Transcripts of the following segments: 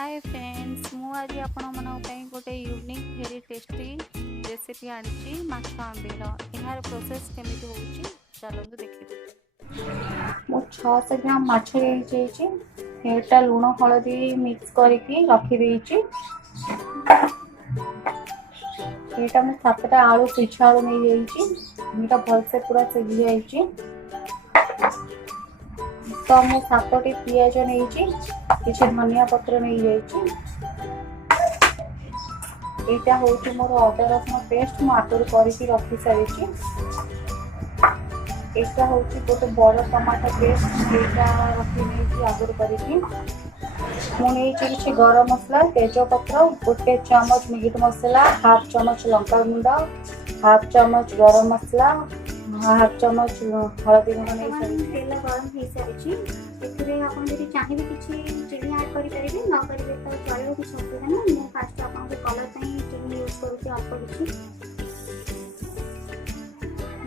Hi friends मु आज आपण गोटे यूनिक वेरी टेस्टी रेसिपी आनी माछ आंबिल यार प्रोसेस केमी होची चलतु देखिए। मो 600 ग्राम माछ एटा लुण हलदी मिक्स करके रखी देइछि। एटा मैं 7टा आलू सिझा आलू नहीं जाइछि। एटा भलसे पूरा सिझी जाइछि। तो मैं 7टी पियाज नहीं किसी धनिया पत्र नहीं जाइछि। एटा होछि मोर अदा रसुण पेस्ट मु आगुर करके रखी सारिछि। एटा होछि गोटे बड़ टमाटर पेस्ट एटा रखी नहीं आगुर करके मुझे किसी गरम मसला तेजपत्र गोटे चमच मीट मसला हाफ चमच लंका गुंड हाफ चमच गरम मसला हाफ चमच हलदी गुंड नहीं तेल गरम हो सारी आप चाहिए किसी चीनी आड करेंगे न करेंगे तो चलो किसी असुविधा ना मुझे फास्ट आपको कलर चीनी यूज करुँच अल्प किसी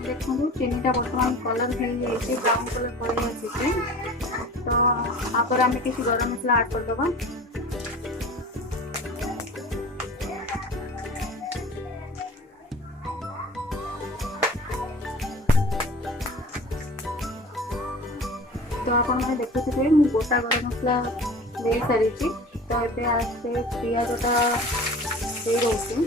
देखो चीनीटा बर्तमान कलर हो ब्राउन कलर पड़े आसी तो आप आम किसी गरम मसला आड करदे तो आप देखुए मुझे गोटा गरम मसला दे सारी तो ये आस्ते पियाजटा दे रोसी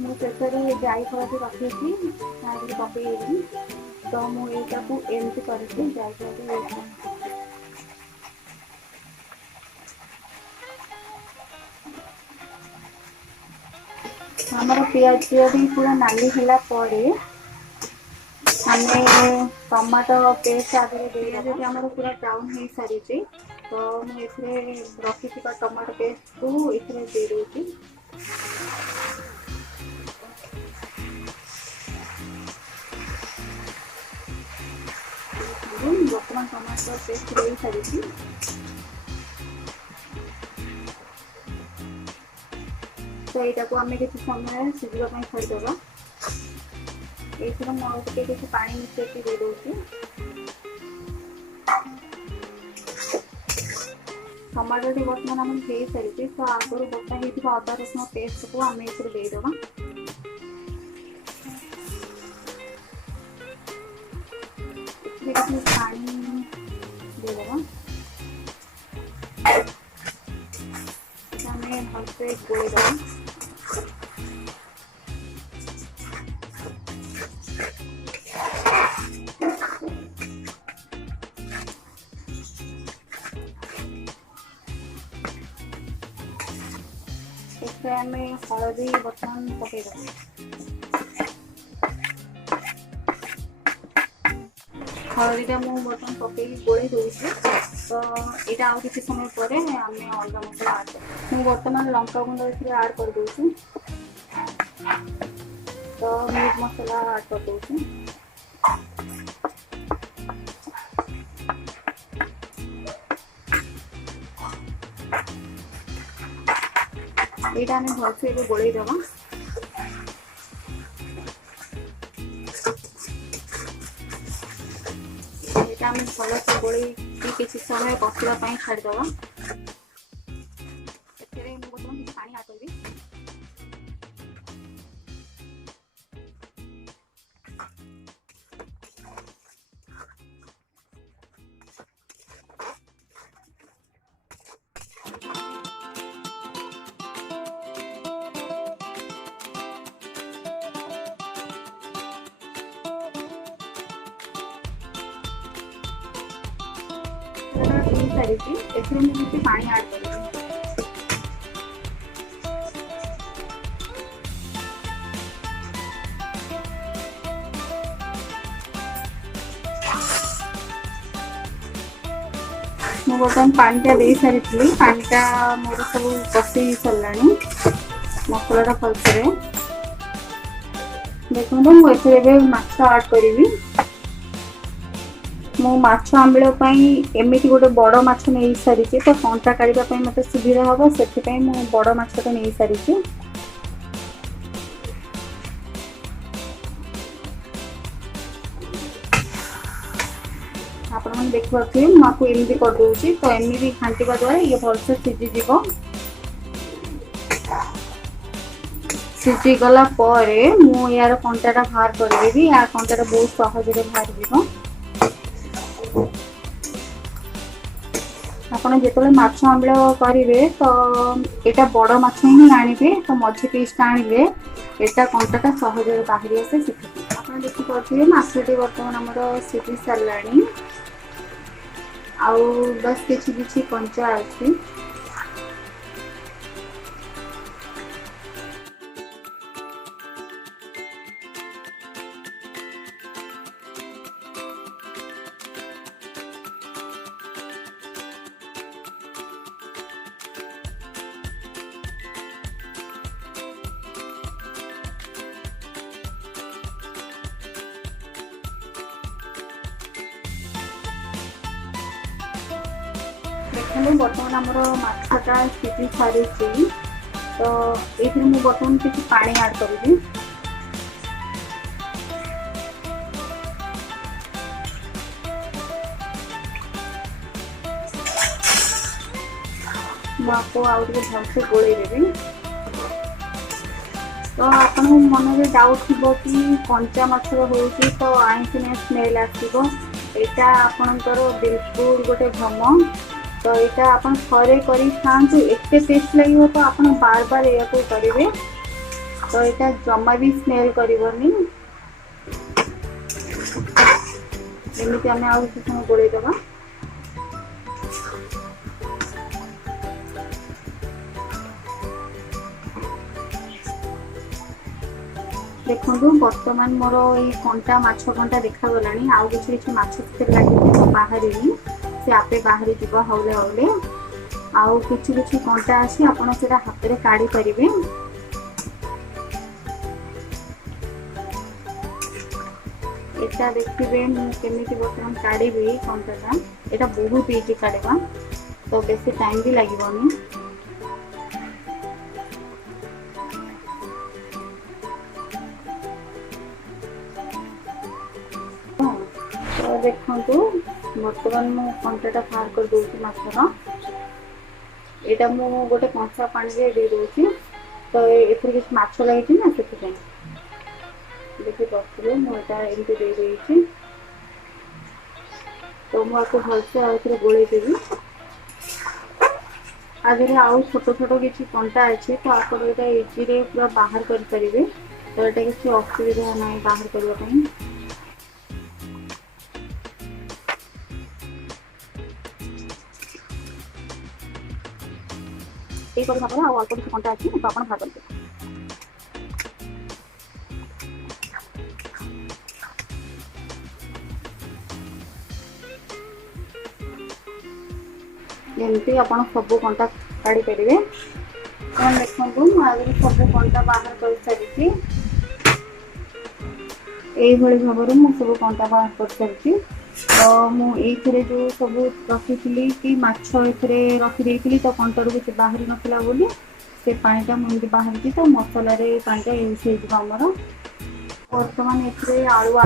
मुझे जाई फल रखी पकईदेवी तो मुझे एमती करके जाई फल आमर पियाज भी पूरा नाली है आम टमाटो पेस्ट आगे दे आम पूरा ब्राउन हो सारी तो मुझे रखी टमाटो पेस्ट को ये दे दूसरी बर्तमान टमाटर पेस्ट दे सारी तो यहाँ को आम किसी समय सीझापी छाड़देवा ये मुझे किसी पानी मिसेक दे दूसरी टमाटो टी बर्तमान आम हो सारी तो आगुरी बटा हो अदा रसुण पेस्ट को आम देदेवा पानी देदेवा भलसे गोलेदेवा आम हलदी बर्तमान पकईदेवा हलदीटा मुझे बर्तमान पकई गोल दूसरी तो यहाँ आउ कि समय पर आम अलग मसला आड कर मुझे बर्तमान लंका गुंड आड कर दूसरी तो मीट मसला आड कर दूसरी यहाँ आम भलसे गोलईदेवा आम भलसे गोल किसी समय कषापी छाड़देवा बर्तमान पानी आड करी सारी मुझे पानी आड कर बर्तमान पानीटा दे सारी पानीटा मोर सब कषि सरला मसलाटा भलसे देखो मुझे माछ आड करी मो माछ आंबिल एमती गोटे बड़ माछ नहीं सारी तो कंटा काढ़ा मत सुविधा हम से मुझे बड़ माछटा नहीं सारी आपण देखिए मुझे एमती करदे तो एमती घाटा द्वारा ये भलसे सीझीज सीझीगला मु यार कंटाटा बाहर करदेवी यार कंटाटा बहुत सहज बाहर जीव आपड़ जो माछ आंबिल करेंगे तो यहाँ बड़ माछ ही आने तो मझी पीसटा आने यहाँ कंटाटा सहज बाहरी आसे सीखी आप देखिए माछटी बर्तमान आमर सीझी सारा आउ बस किसी कंचा अच्छी देखो बर्तमान आमर माछटा सीझी सारी तो ये मुझे बर्तमान किसी पानी आड करी आपको आउ भलसे गोल देवी तो आप मन में डाउट थी कि कंचा माछ हो तो आईसिनिया स्मेल आसो यहाँ आपणकर बिल्कुल गोटे भ्रम तो यहाँ आप थे कर खातु एत टेस्ट लगे तो आप बार बार या करेंगे तो यहाँ जमा भी स्मेल करनी एमती आम आ समय गोलैदबा देखो बर्तमान मोर ये कंटा माछ कंटा देखागला आउ कि माछ लगे बाहर से आपे बाहर जीव हौले हौले आउ किसी कंटा अच्छी आपड़ से हाथ में काढ़ी पारे यहाँ देखिए मुझे बर्तमान काढ़ी कंटाटा यहाँ बहुत इजी काढ़ा तो बेसी टाइम भी लगेनि तो देखो बर्तमान मु कंटाटा बाहर कर दूसरी माछर यहाँ मु गोटे कंचा पानी दे दूसरी तो ये किसी माछ लगी ना से देखिए बसले मुझे दे देती तो मुझे भलसे आउे गोल देवी आगे आउ छोट छोट किसी कंटा अच्छे तो आप इजी पूरा बाहर करेंगे तो यहाँ किसी असुविधा ना बाहर करने ये भाव में अल्प किसी कंटा अच्छी तो आप बाहर करते एमती आप सब कंटा काढ़ी पारे देखो मुझे सब कंटा बाहर कर सारी भाव में मुझे सब कंटा बाहर कर सारी तो मुझे जो सब रखी कि माछ रखी तो कंटा किसी बाहरी नाला बोली से पानीटा मुझे बाहर तो मसला पानीटा यूज होमर बर्तमान ये आलू आ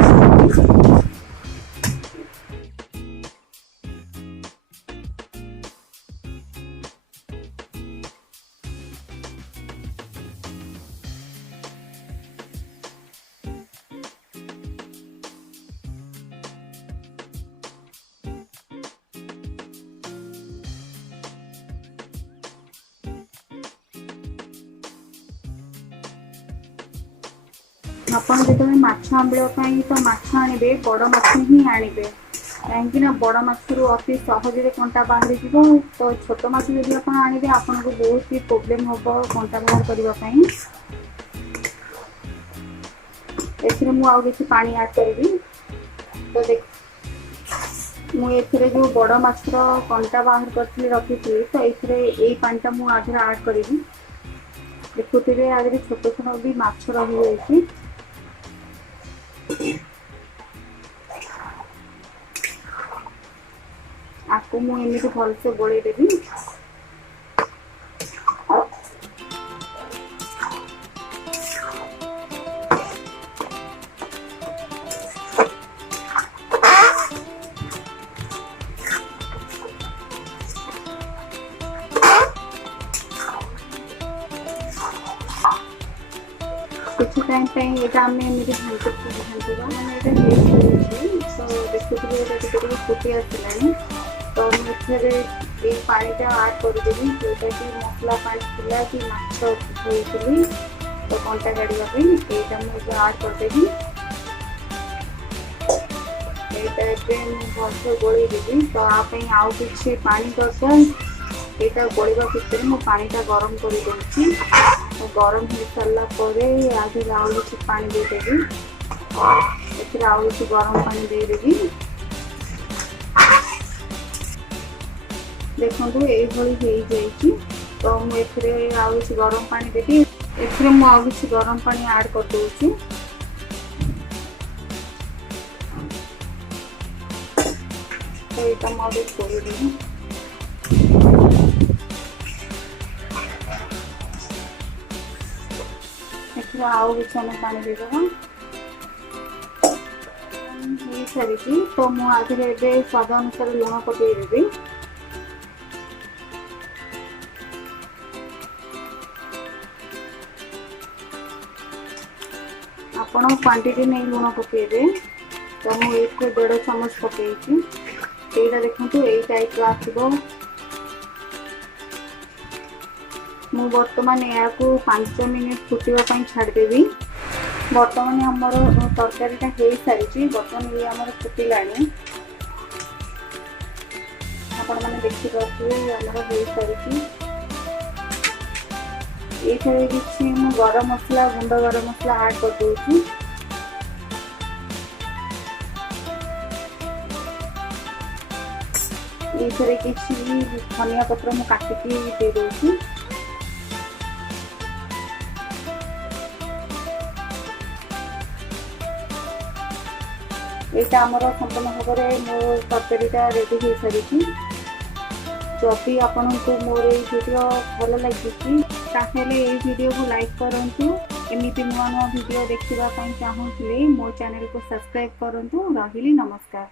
आपन जो माछ आंबिल तो माछ आने बड़ माछ ही आने कहीं बड़ माछर अति सहज कंटा बाहर जीव तो छोट माछ जब आप आने आपन को बहुत ही प्रोब्लेम हम कंटा बाहर करने मुझे पानी आड करी तो देख मुझे जो बड़ माछर कंटा बाहर कर रखी तो ये पानीटा मुझे आड करी देखुए आगे छोट छोट भी माछ रही जाए आपको मु एमती भलसे गोलई देवी। किसी टाइम पे ये आम एमती घांटा मैंने तो देखुए ये फुटी आसलानी तो मुझे पाटा आड करदेवी जोटा कि मसला पानी था कि माछ धोई तो कंटा काढ़ापी यहाँ मुझे आड करदेवी। यहाँ भलसे गोलई देवी तो आप आउ कि पानी दरकार यहाँ गोलवा भितर मु पानीटा गरम कर दूसरी तो गरम हो सारा आगे आउ कि पानी देदेवी ए आउ कि गरम पानी देदेवी। देखो ये तो मुझे आउ कि गरम पानी देवी मुझे गरम पानी आड कर दूसरी। तो यहाँ मुझे छोड़देवी आउ कि पानी देदेगा सारी तो मुझे स्वाद अनुसार लुण पकईदेवी। आपण क्वांटिटी नहीं लुण पकईबे तो मुझे 1.5 चम्मच पकई यहाँ देखो यही टाइप आसो। मु बर्तमान या 5 मिनिट फुटापी छाड़देवी। बर्तमान आमर तरकारीटा हो सारी बर्तमान ये आमर फुटिला आपण मैंने देखिपे आमर हो सारी। ये कि गरम मसला गुंड गरम मसला आड कर दूसरी। ये कि धनिया पत्र मु काटिकी दे दूसरी। यहाँ आमर संपूर्ण भाव में मो तरकारीटा रेडी हो सारी। जदि आपण को मोर ये वीडियो भल लगी ताहले ये वीडियो को लाइक करूँ। एमती नुआ नुआ वीडियो देखा चाहूँगी मो चैनल को सब्सक्राइब करूँ। रही नमस्कार।